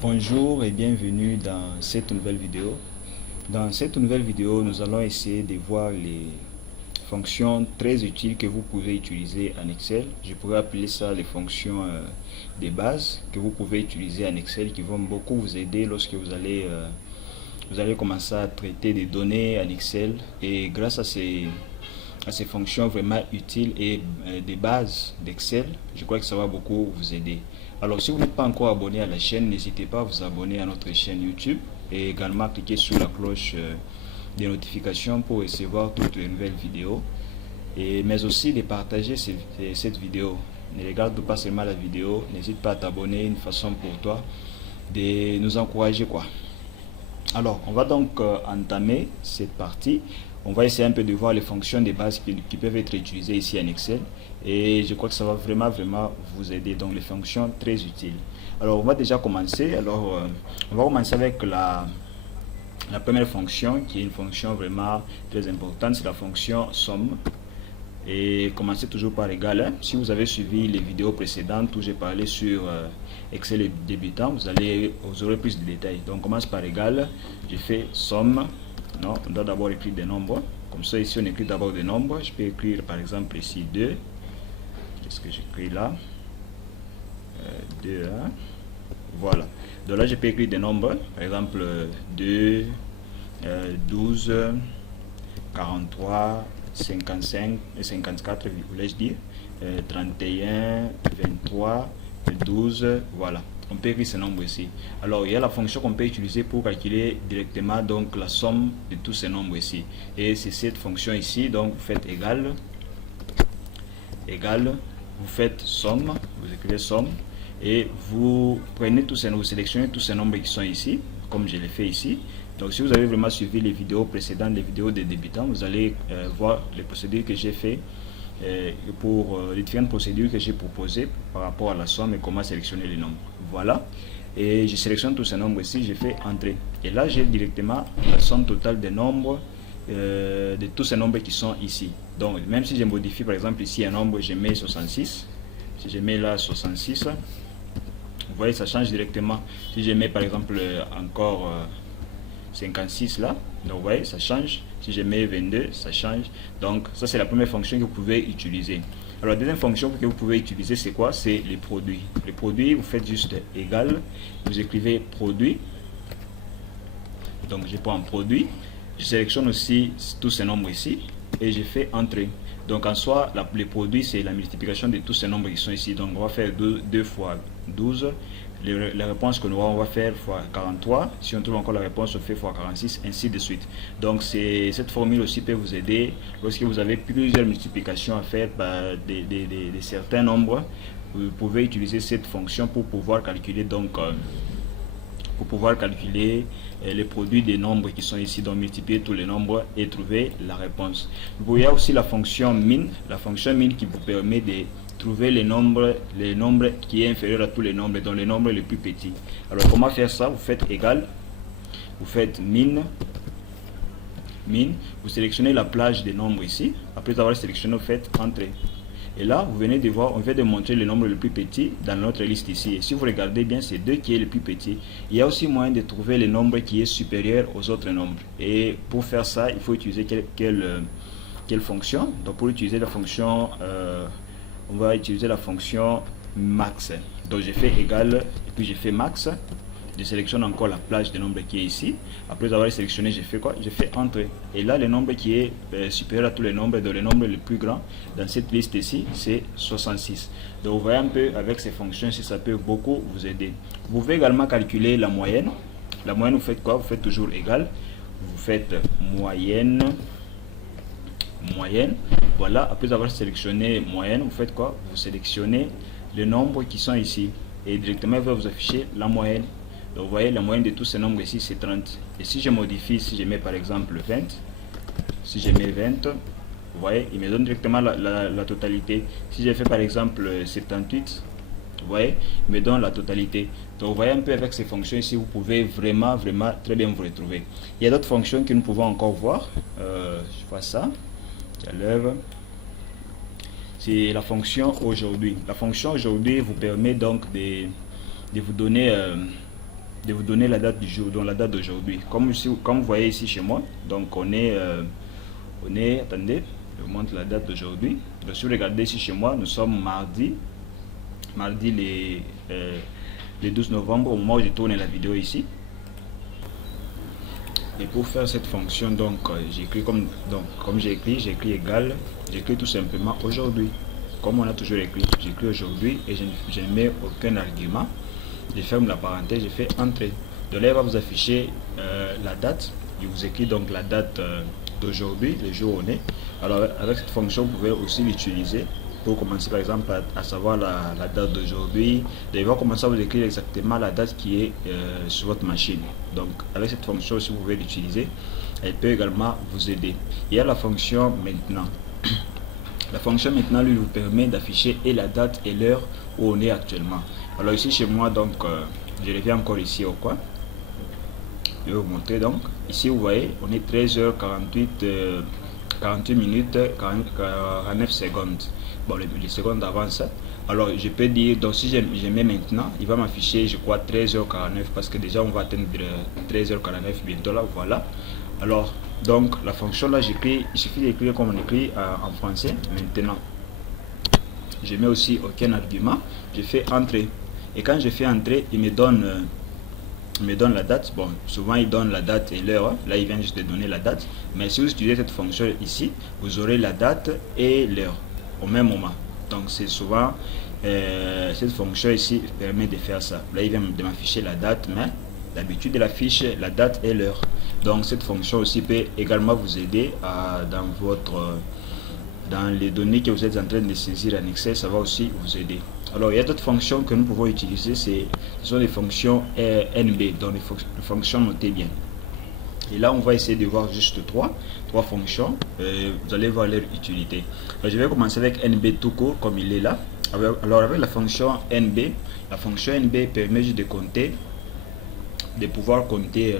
Bonjour et bienvenue dans cette nouvelle vidéo. Dans cette nouvelle vidéo, nous allons essayer de voir les fonctions très utiles que vous pouvez utiliser en Excel. Je pourrais appeler ça les fonctions de base que vous pouvez utiliser en Excel qui vont beaucoup vous aider lorsque vous allez commencer à traiter des données en Excel. Et grâce à ces fonctions vraiment utiles et des bases d'Excel, je crois que ça va beaucoup vous aider. Alors si vous n'êtes pas encore abonné à la chaîne, n'hésitez pas à vous abonner à notre chaîne YouTube et également cliquer sur la cloche des notifications pour recevoir toutes les nouvelles vidéos, mais aussi de partager cette vidéo. Ne regarde pas seulement la vidéo, n'hésite pas à t'abonner, une façon pour toi de nous encourager quoi. Alors, on va donc entamer cette partie. On va essayer un peu de voir les fonctions de base qui peuvent être utilisées ici en Excel. Et je crois que ça va vraiment vous aider. Donc, les fonctions très utiles. Alors, on va déjà commencer. Alors, on va commencer avec la première fonction, qui est une fonction vraiment très importante. C'est la fonction somme. Et commencez toujours par égal. Hein. Si vous avez suivi les vidéos précédentes où j'ai parlé sur Excel et débutant, vous aurez plus de détails. Donc, on commence par égal. Je fais somme. Non, on doit d'abord écrire des nombres. Comme ça, ici, on écrit d'abord des nombres. Je peux écrire par exemple ici 2. Qu'est-ce que j'écris là 2, 1. Voilà. Donc là, je peux écrire des nombres. Par exemple, 2, 12, 43, 55 et 54, voulais-je dire, 31, 23, 12, voilà. On peut écrire ces nombres ici. Alors, il y a la fonction qu'on peut utiliser pour calculer directement donc la somme de tous ces nombres ici. Et c'est cette fonction ici. Donc, vous faites égal, vous faites somme, vous écrivez somme, et vous prenez tous ces nombres, vous sélectionnez tous ces nombres qui sont ici, comme je l'ai fait ici. Donc, si vous avez vraiment suivi les vidéos précédentes, les vidéos des débutants, vous allez voir les procédures que j'ai fait pour les différentes procédures que j'ai proposées par rapport à la somme et comment sélectionner les nombres. Voilà. Et je sélectionne tous ces nombres ici, je fais entrer. Et là, j'ai directement la somme totale des nombres, de tous ces nombres qui sont ici. Donc, même si je modifie par exemple ici un nombre, je mets 66. Si je mets là 66, vous voyez, ça change directement. Si je mets par exemple encore 56 là, donc vous voyez, ça change. Si je mets 22, ça change. Donc ça, c'est la première fonction que vous pouvez utiliser. Alors la deuxième fonction que vous pouvez utiliser, c'est quoi? C'est les produits. Les produits, vous faites juste égal, vous écrivez produit. Donc je prends produit, je sélectionne aussi tous ces nombres ici et je fais entrer. Donc en soi, les produits, c'est la multiplication de tous ces nombres qui sont ici. Donc on va faire 2 fois 12. La réponse que nous avons, on va faire fois 43. Si on trouve encore la réponse, on fait fois 46, ainsi de suite. Donc cette formule aussi peut vous aider lorsque vous avez plusieurs multiplications à faire de certains nombres. Vous pouvez utiliser cette fonction pour pouvoir calculer les produits des nombres qui sont ici, donc multiplier tous les nombres et trouver la réponse. Il y a aussi la fonction min, qui vous permet de trouver les nombres qui est inférieur à tous les nombres, donc les nombres les plus petits. Alors comment faire ça? Vous faites égal, vous faites min, vous sélectionnez la plage des nombres ici. Après avoir sélectionné, vous faites entrer. Et là, vous venez de voir, on vient de montrer le nombre le plus petit dans notre liste ici. Et si vous regardez bien, c'est 2 qui est le plus petit. Il y a aussi moyen de trouver le nombre qui est supérieur aux autres nombres. Et pour faire ça, il faut utiliser quelle fonction? Donc pour utiliser la fonction, on va utiliser la fonction max. Donc j'ai fait égal et puis j'ai fait max. Je sélectionne encore la plage de nombre qui est ici. Après avoir sélectionné, j'ai fait quoi? J'ai fait entrer. Et là, le nombre qui est supérieur à tous les nombres, donc le nombre le plus grand dans cette liste ici, c'est 66. Donc vous voyez un peu avec ces fonctions si ça peut beaucoup vous aider. Vous pouvez également calculer la moyenne. La moyenne, vous faites quoi? Vous faites toujours égal. Vous faites moyenne. Voilà. Après avoir sélectionné moyenne, vous faites quoi? Vous sélectionnez les nombres qui sont ici. Et directement, il va vous afficher la moyenne. Donc vous voyez, la moyenne de tous ces nombres ici, c'est 30. Et si je modifie, si je mets par exemple 20, si je mets 20, vous voyez, il me donne directement la totalité. Si je fais par exemple 78, vous voyez, il me donne la totalité. Donc vous voyez un peu avec ces fonctions ici, vous pouvez vraiment très bien vous retrouver. Il y a d'autres fonctions que nous pouvons encore voir. Je vois ça. J'enlève. C'est la fonction aujourd'hui. La fonction aujourd'hui vous permet donc de vous donner de vous donner la date du jour, donc la date d'aujourd'hui. Comme vous voyez ici chez moi, donc on est, attendez, je vous montre la date d'aujourd'hui. Donc si vous regardez ici chez moi, nous sommes mardi le 12 novembre, au moment où je tourne la vidéo ici. Et pour faire cette fonction, donc j'écris comme j'ai écrit égal, j'écris tout simplement aujourd'hui. Comme on a toujours écrit, j'écris aujourd'hui et je ne mets aucun argument. Je ferme la parenthèse, je fais entrée. De là, il va vous afficher la date. Je vous écris donc la date d'aujourd'hui, le jour où on est. Alors avec cette fonction, vous pouvez aussi l'utiliser pour commencer par exemple à savoir la date d'aujourd'hui. Il va commencer à vous écrire exactement la date qui est sur votre machine. Donc avec cette fonction aussi, vous pouvez l'utiliser. Elle peut également vous aider. Il y a la fonction maintenant. La fonction maintenant lui vous permet d'afficher et la date et l'heure où on est actuellement. Alors ici chez moi, donc je reviens encore ici au coin. Je vais vous montrer donc. Ici vous voyez, on est 13h48 48 minutes 49 secondes. Bon, les secondes avancent. Alors je peux dire, donc si je mets maintenant, il va m'afficher je crois 13h49 parce que déjà on va atteindre 13h49 bientôt là, voilà. Alors donc la fonction là, j'écris, il suffit d'écrire comme on écrit en français maintenant. Je mets aussi aucun argument, je fais entrer. Et quand je fais entrer, il me donne la date. Bon, souvent il donne la date et l'heure. Là, il vient juste de donner la date. Mais si vous utilisez cette fonction ici, vous aurez la date et l'heure au même moment. Donc, c'est souvent cette fonction ici permet de faire ça. Là, il vient de m'afficher la date, mais d'habitude, il affiche la date et l'heure. Donc, cette fonction aussi peut également vous aider dans les données que vous êtes en train de saisir en Excel, ça va aussi vous aider. Alors, il y a d'autres fonctions que nous pouvons utiliser, ce sont les fonctions NB, donc les fonctions notez bien. Et là, on va essayer de voir juste trois fonctions. Vous allez voir leur utilité. Alors, je vais commencer avec NB tout court, comme il est là. Alors, avec la fonction NB permet juste de compter, de pouvoir compter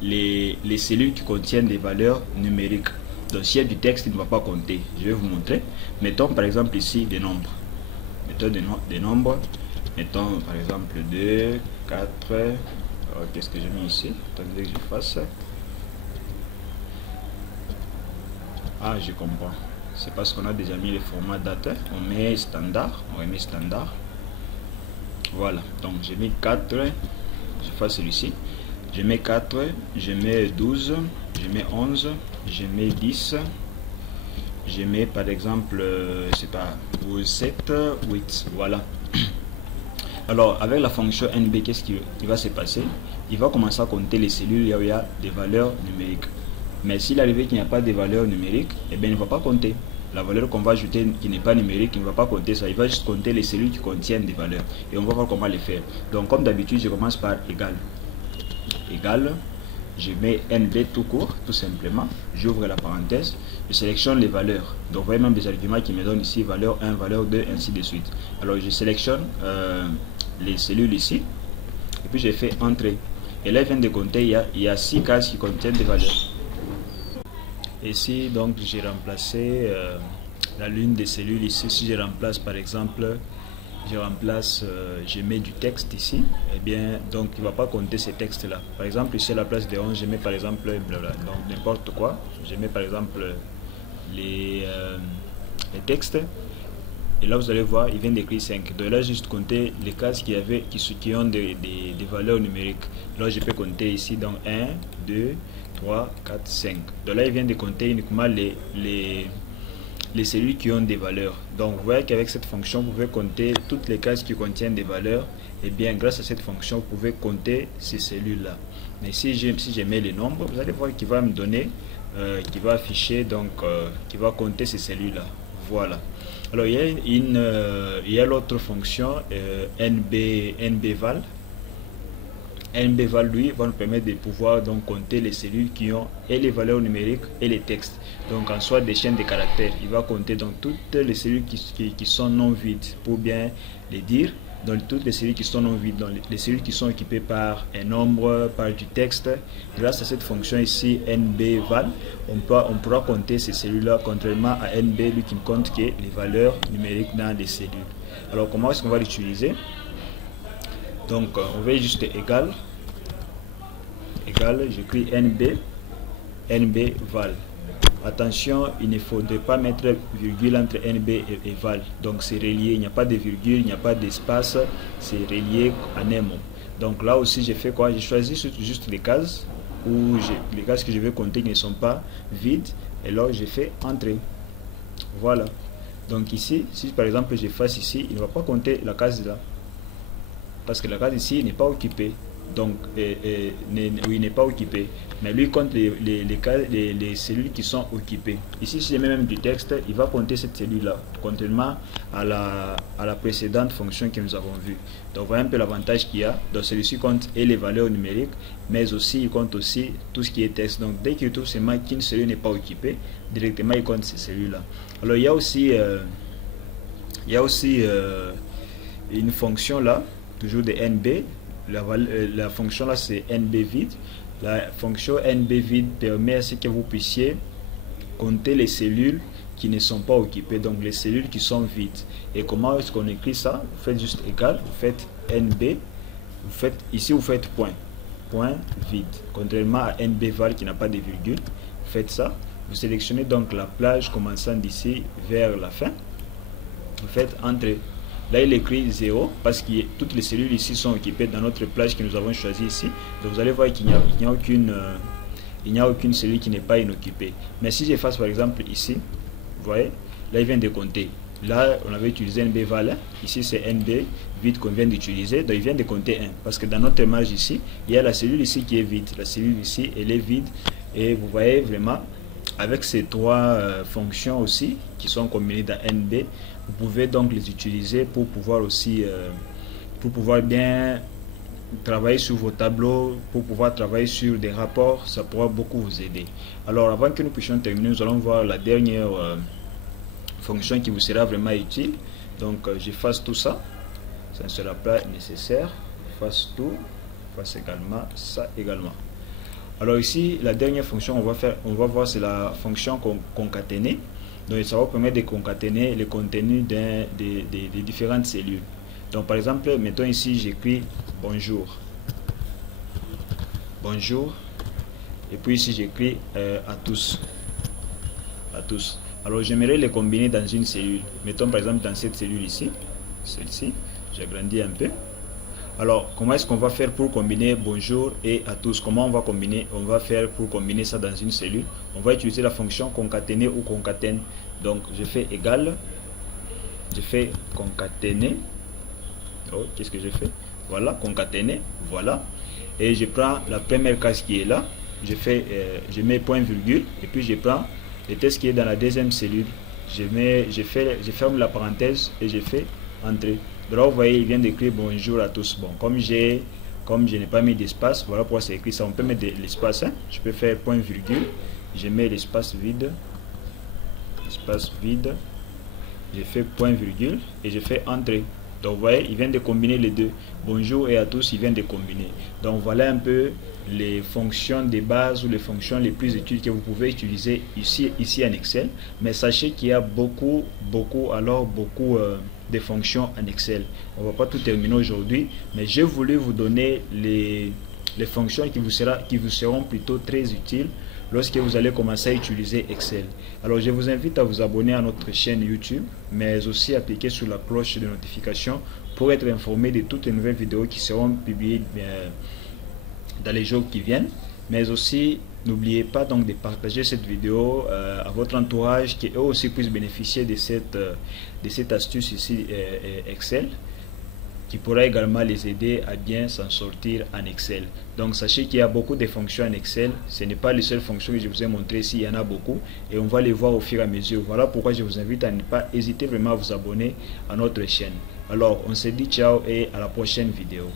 les cellules qui contiennent des valeurs numériques. Donc, s'il y a du texte, il ne va pas compter. Je vais vous montrer. Mettons par exemple ici des nombres. Mettons des nombres. Mettons par exemple 2, 4. Qu'est-ce que j'ai mis ici? Attendez que je fasse. Ah, je comprends. C'est parce qu'on a déjà mis le format date. On met standard. On remet standard. Voilà. Donc, j'ai mis 4. Je fais celui-ci. Je mets 4. Je mets 12. Je mets 11. Je mets 10. Je mets par exemple, je sais pas, 7, 8. Voilà. Alors, avec la fonction NB, qu'est-ce qui va se passer? Il va commencer à compter les cellules là où il y a des valeurs numériques. Mais s'il arrive qu'il n'y a pas de valeurs numériques, eh bien, il ne va pas compter. La valeur qu'on va ajouter qui n'est pas numérique, il ne va pas compter ça. Il va juste compter les cellules qui contiennent des valeurs. Et on va voir comment les faire. Donc, comme d'habitude, je commence par égal. Égal. Je mets NB tout court, tout simplement. J'ouvre la parenthèse. Je sélectionne les valeurs. Donc, vous voyez même des arguments qui me donnent ici valeur 1, valeur 2, ainsi de suite. Alors, je sélectionne les cellules ici. Et puis, je fais entrer. Et là, il vient de compter. Il y a 6 cases qui contiennent des valeurs. Ici, donc, j'ai remplacé la l'une des cellules ici. Si je remplace, par exemple, je mets du texte ici, et bien, donc il ne va pas compter ces textes-là. Par exemple, ici à la place de 11, je mets par exemple, donc n'importe quoi. Je mets par exemple les textes. Et là, vous allez voir, il vient d'écrire 5. Donc là, juste compter les cases qui ont des valeurs numériques. Là, je peux compter ici, donc 1, 2, 3, 4, 5. Donc là, il vient de compter uniquement les cellules qui ont des valeurs. Donc, vous voyez qu'avec cette fonction, vous pouvez compter toutes les cases qui contiennent des valeurs. Et bien, grâce à cette fonction, vous pouvez compter ces cellules-là. Mais si je mets les nombres, vous allez voir qu'il va me donner, qui va afficher, donc, qui va compter ces cellules-là. Voilà. Alors, il y a l'autre fonction, NBVal. NBVal, lui, va nous permettre de pouvoir donc compter les cellules qui ont et les valeurs numériques et les textes. Donc, en soit des chaînes de caractères, il va compter donc toutes les cellules qui sont non vides, pour bien les dire. Donc, toutes les cellules qui sont non vides, donc les cellules qui sont équipées par un nombre, par du texte. Grâce à cette fonction ici, NBVal, on pourra compter ces cellules-là, contrairement à NB, lui qui ne compte que les valeurs numériques dans les cellules. Alors, comment est-ce qu'on va l'utiliser? Donc, on va juste égal. égal, j'écris NB val. Attention, il ne faudrait pas mettre virgule entre NB et val. Donc c'est relié, il n'y a pas de virgule, il n'y a pas d'espace, c'est relié en un mot. Donc là aussi j'ai fait quoi? J'ai choisi juste les cases où les cases que je vais compter qui ne sont pas vides. Et là j'ai fait entrée. Voilà. Donc ici, si par exemple j'efface ici, il ne va pas compter la case là. Parce que la case ici n'est pas occupée. Donc, il n'est pas occupé. Mais lui compte les cellules qui sont occupées. Ici, si je mets même du texte, il va compter cette cellule-là, contrairement à la précédente fonction que nous avons vue. Donc, voilà un peu l'avantage qu'il y a. Donc, celui-ci compte et les valeurs numériques, mais aussi, il compte aussi tout ce qui est texte. Donc, dès qu'il trouve seulement qu'une cellule n'est pas occupée, directement, il compte ces cellules-là. Alors, il y a aussi une fonction là, toujours de NB. La fonction là c'est NB vide. La fonction NB vide permet à ce que vous puissiez compter les cellules qui ne sont pas occupées, donc les cellules qui sont vides. Et comment est-ce qu'on écrit ça? Vous faites juste égal, vous faites NB, vous faites point vide, contrairement à NB val qui n'a pas de virgule. Vous faites ça, vous sélectionnez donc la plage commençant d'ici vers la fin, vous faites entrée. Là, il écrit 0 parce que toutes les cellules ici sont occupées dans notre plage que nous avons choisi ici. Donc, vous allez voir qu'il n'y a aucune cellule qui n'est pas inoccupée. Mais si j'efface par exemple ici, vous voyez, là, il vient de compter. Là, on avait utilisé NB val. Ici, c'est NB vide qu'on vient d'utiliser. Donc, il vient de compter 1. Parce que dans notre image ici, il y a la cellule ici qui est vide. La cellule ici, elle est vide. Et vous voyez vraiment, avec ces trois fonctions aussi qui sont combinées dans NB, vous pouvez donc les utiliser pour pouvoir aussi bien travailler sur vos tableaux, pour pouvoir travailler sur des rapports. Ça pourra beaucoup vous aider. Alors avant que nous puissions terminer, nous allons voir la dernière fonction qui vous sera vraiment utile. Donc j'efface tout ça, ça ne sera pas nécessaire. J'efface tout, j'efface également ça également. Alors ici, la dernière fonction on va voir, c'est la fonction concaténer. Donc ça va permettre de concaténer le contenu des différentes cellules. Donc par exemple, mettons ici, j'écris bonjour. Bonjour. Et puis ici, j'écris à tous. À tous. Alors j'aimerais les combiner dans une cellule. Mettons par exemple dans cette cellule ici. Celle-ci. J'agrandis un peu. Alors, comment est-ce qu'on va faire pour combiner bonjour et à tous? Comment on va combiner? On va faire pour combiner ça dans une cellule. On va utiliser la fonction concaténer ou concatène. Donc, je fais égal. Je fais concaténer. Oh, qu'est-ce que j'ai fait? Voilà, concaténer. Voilà. Et je prends la première case qui est là. Je mets point virgule. Et puis, je prends le texte qui est dans la deuxième cellule. Je ferme la parenthèse et je fais entrer. Donc là, vous voyez, il vient d'écrire bonjour à tous. Bon, comme je n'ai pas mis d'espace, voilà pourquoi c'est écrit ça. On peut mettre de l'espace. Hein. Je peux faire point virgule. Je mets l'espace vide. Espace vide. Je fais point virgule et je fais entrée. Donc vous voyez, il vient de combiner les deux. Bonjour et à tous, il vient de combiner. Donc voilà un peu les fonctions de base ou les fonctions les plus utiles que vous pouvez utiliser ici en Excel. Mais sachez qu'il y a beaucoup de fonctions en Excel. On ne va pas tout terminer aujourd'hui, mais j'ai voulu vous donner les fonctions qui vous seront plutôt très utiles lorsque vous allez commencer à utiliser Excel. Alors je vous invite à vous abonner à notre chaîne YouTube, mais aussi à cliquer sur la cloche de notification pour être informé de toutes les nouvelles vidéos qui seront publiées dans les jours qui viennent. Mais aussi, n'oubliez pas donc de partager cette vidéo à votre entourage, qui eux aussi puissent bénéficier de cette astuce ici Excel, qui pourra également les aider à bien s'en sortir en Excel. Donc sachez qu'il y a beaucoup de fonctions en Excel. Ce n'est pas les seules fonctions que je vous ai montrées ici, il y en a beaucoup et on va les voir au fur et à mesure. Voilà pourquoi je vous invite à ne pas hésiter vraiment à vous abonner à notre chaîne. Alors on se dit ciao et à la prochaine vidéo.